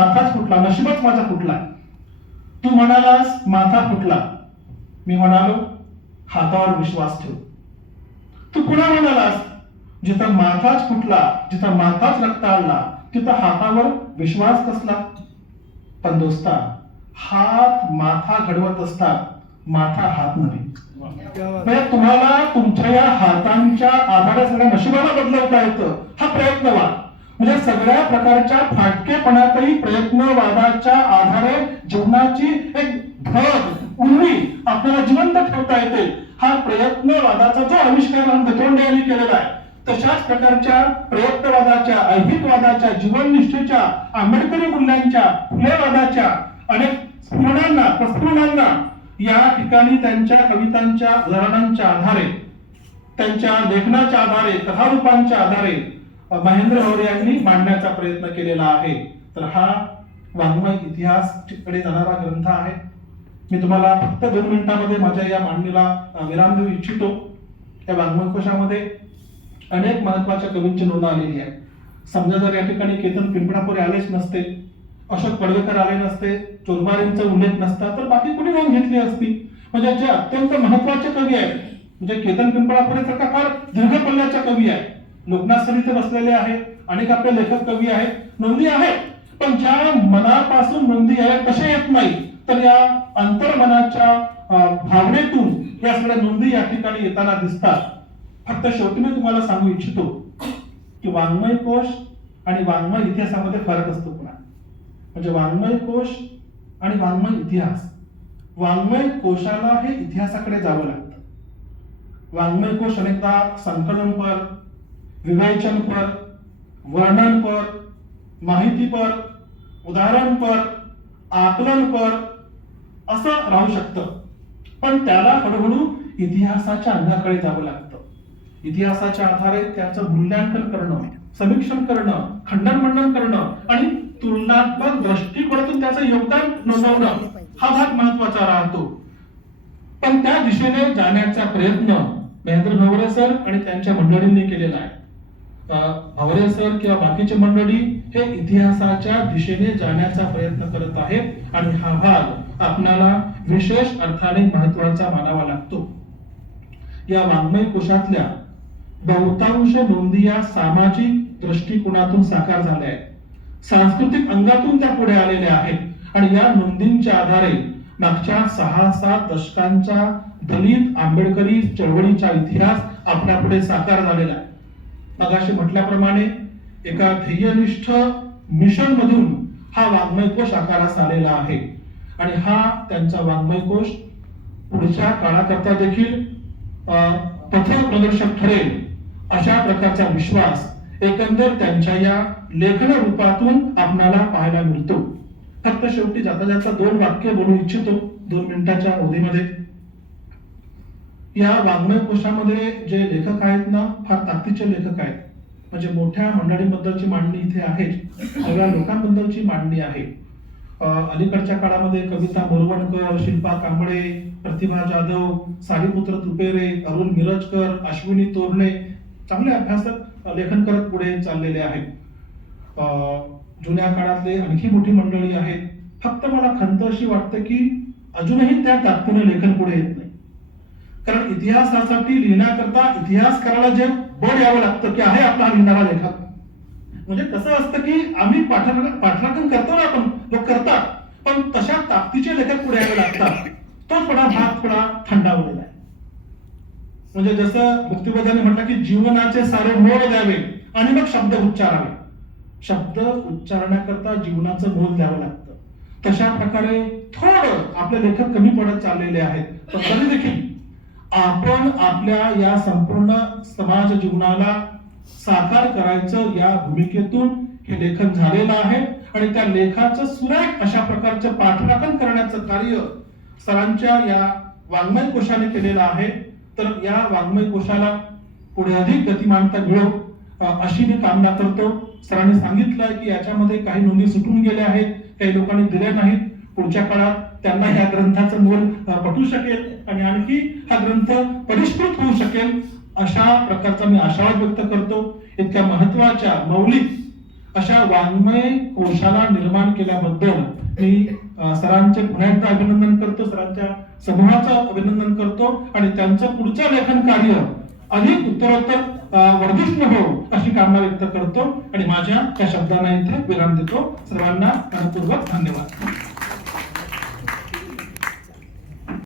माथाच फुटला नशीबच माझा फुटला. तू म्हणालास माथा फुटला. मी म्हणालो हातावर विश्वास ठेव. तू पुन्हा म्हणालास जिथं माथाच फुटला जिथं माथाच रक्त आला तिथं हातावर विश्वास कसला पण दोस्ता हात माथा घडवत असतात माथा हात नव्हे. म्हणजे तुम्हाला तुमच्या या हातांच्या आधारे नशिबाला बदलवता येतं. हा प्रयत्न वा म्हणजे सगळ्या प्रकारच्या फाटकेपणातही प्रयत्नवादाच्या आधारे जीवनाची एक धग उर्मी आपल्याला जिवंत ठेवता येते. हा प्रयत्नवादाचा जो आविष्कार दतोंडे यांनी केलेला आहे तशाच प्रकारच्या प्रयत्नवादाच्या ऐहिकवादाच्या जीवननिष्ठेच्या आंबेडकरी मूल्यांच्या फुलेवादाच्या अनेक स्फुरणांना प्रस्फुरणांना या ठिकाणी त्यांच्या कवितांच्या उदाहरणांच्या आधारे त्यांच्या लेखनाच्या आधारे कथारूपांच्या आधारे महेंद्र भवरे यांनी मांडण्याचा प्रयत्न केलेला आहे. तर हा वाङ्मय इतिहासकडे जाणारा ग्रंथ आहे. मी तुम्हाला फक्त दोन मिनिटांमध्ये माझ्या या मांडणीला विराम देऊ इच्छितो. या वाङ्मयकोशामध्ये अनेक महत्त्वाच्या कवींची नोंद आलेली आहे. समजा जर या ठिकाणी केतन पिंपळापुरे आलेच नसते अशोक पडवेकर आले नसते चोरमारेंचा उल्लेख नसता तर बाकी कुणी नोंद घेतली असती? म्हणजे जे अत्यंत महत्त्वाचे कवी आहेत म्हणजे केतन पिंपळापुरे सारखा फार दीर्घ पल्ल्याचा कवी आहे. लोकनाथ इथे बसलेले आहेत अनेक आपले लेखक कवी आहेत नोंदी आहेत पण ज्या मनापासून नोंदी आहेत कशा येत नाही तर या अंतर्मनाच्या भावनेतून या सगळ्या नोंदी या ठिकाणी येताना दिसतात. फक्त शेवटी मी तुम्हाला सांगू इच्छितो की वाङ्मय कोश आणि वाङ्मय इतिहासामध्ये फरक असतो पुन्हा. म्हणजे वाङ्मय कोश आणि वाङ्मय इतिहास. वाङ्मय कोशाला हे इतिहासाकडे जावं लागतं. वाङ्मय कोश अनेकदा संकलनपर विवेचनपर वर्णनपर माहितीपर उदाहरणपर आकलनपर असं राहू शकतं. पण त्याला हळूहळू इतिहासाच्या अंगाकडे जावं लागतं. इतिहासाच्या आधारे त्याचं मूल्यांकन करणं समीक्षण करणं खंडन मंडन करणं आणि तुलनात्मक दृष्टिकोनातून त्याचं योगदान नोंदवणं हा भाग महत्त्वाचा राहतो. पण त्या दिशेने जाण्याचा प्रयत्न महेंद्र भवरे सर आणि त्यांच्या मंडळींनी केलेला आहे. भावरे सर किंवा बाकीची मंडळी हे इतिहासाच्या दिशेने जाण्याचा प्रयत्न करत आहेत आणि हा भाग आपणाला विशेष अर्थाने महत्त्वाचा मानावा लागतो. या वाङ्मय कोशातल्या बहुतांश नोंदी या सामाजिक दृष्टिकोनातून साकार झाल्या आहेत. सांस्कृतिक अंगातून त्या पुढे आलेल्या आहेत आणि या नोंदींच्या आधारे मागच्या सहा सात दशकांच्या दलित आंबेडकरी चळवळीचा इतिहास आपल्यापुढे साकार झालेला आहे. मगाशी म्हटल्याप्रमाणे एका ध्येयनिष्ठ मिशन मधून हा वाङ्मयकोश आकारास आलेला आहे. आणि हा त्यांचा वाङ्मयकोश पुढच्या काळाकरता देखील अं, पथप्रदर्शक ठरेल अशा प्रकारचा विश्वास एकंदर त्यांच्या या लेखन रूपातून आपणाला पाहायला मिळतो. फक्त शेवटी जाता जाता दोन वाक्य बोलू इच्छितो दोन मिनिटाच्या अवधीमध्ये. या वाङ्मय कोशामध्ये जे लेखक आहेत ना फार ताकदीचे लेखक आहेत. म्हणजे मोठ्या मंडळींबद्दलची मांडणी इथे आहे सगळ्या लोकांबद्दलची मांडणी आहे. अलीकडच्या काळामध्ये कविता मोरवणकर शिल्पा कांबळे प्रतिभा जाधव सारीपुत्र तुपेरे अरुण मिरजकर अश्विनी तोरणे चांगले अभ्यासक लेखन करत पुढे चाललेले आहेत. जुन्या काळातले आणखी मोठी मंडळी आहेत. फक्त मला खंत अशी वाटते की अजूनही त्या ताकदीने लेखन पुढे येत नाही. कारण इतिहासासाठी लिहिण्याकरता इतिहास करायला जे बळ यावं लागतं की आहे आपला लिहिणारा लेखक. म्हणजे कसं असतं की आम्ही पाठराखण पाठराखण करतो ना आपण लोक करतात पण तशा ताकदीचे लेखक पुढे यावे लागतात. तो थोडा भाग थोडा थंडावलेला आहे. म्हणजे जसं मुक्तिबोधाने म्हटलं की जीवनाचे सारे मोल द्यावे आणि मग शब्द उच्चारावे. शब्द उच्चारण्याकरता जीवनाचं मोल द्यावं लागतं. तशा प्रकारे थोडं आपले लेखक कमी पडत चाललेले आहेत पण तरी देखील आपण आपल्या या संपूर्ण समाज जीवनाला साकार करायचं या भूमिकेतून हे लेखन झालेलं आहे. आणि त्या लेखाचं सुरेख अशा प्रकारचं पाठराखण करण्याचं कार्य सरांच्या या वाङ्मय कोशाने केलेलं आहे. तर या वाङ्मय कोशाला पुढे अधिक गतिमानता मिळो अशी मी कामना करतो. सरांनी सांगितलंय की याच्यामध्ये काही नोंदी सुटून गेल्या आहेत काही लोकांनी दिल्या नाहीत. पुढच्या काळात त्यांना ह्या ग्रंथाचं मोल पटू शकेल आणि आणखी हा ग्रंथ परिष्कृत होऊ शकेल अशा प्रकारचा मी आशावाद व्यक्त करतो. इतक्या महत्त्वाच्या मौलिक अशा वाङ्मय कोशाला निर्माण केल्याबद्दल मी सरांचे पुन्हा एकदा अभिनंदन करतो सरांच्या समूहाचं अभिनंदन करतो आणि त्यांचं पुढचं लेखन कार्य अधिक उत्तरोत्तर वर्धिष्ण हो अशी कामना व्यक्त करतो आणि माझ्या त्या शब्दांना इथे विराम देतो. सर्वांना मनपूर्वक धन्यवाद.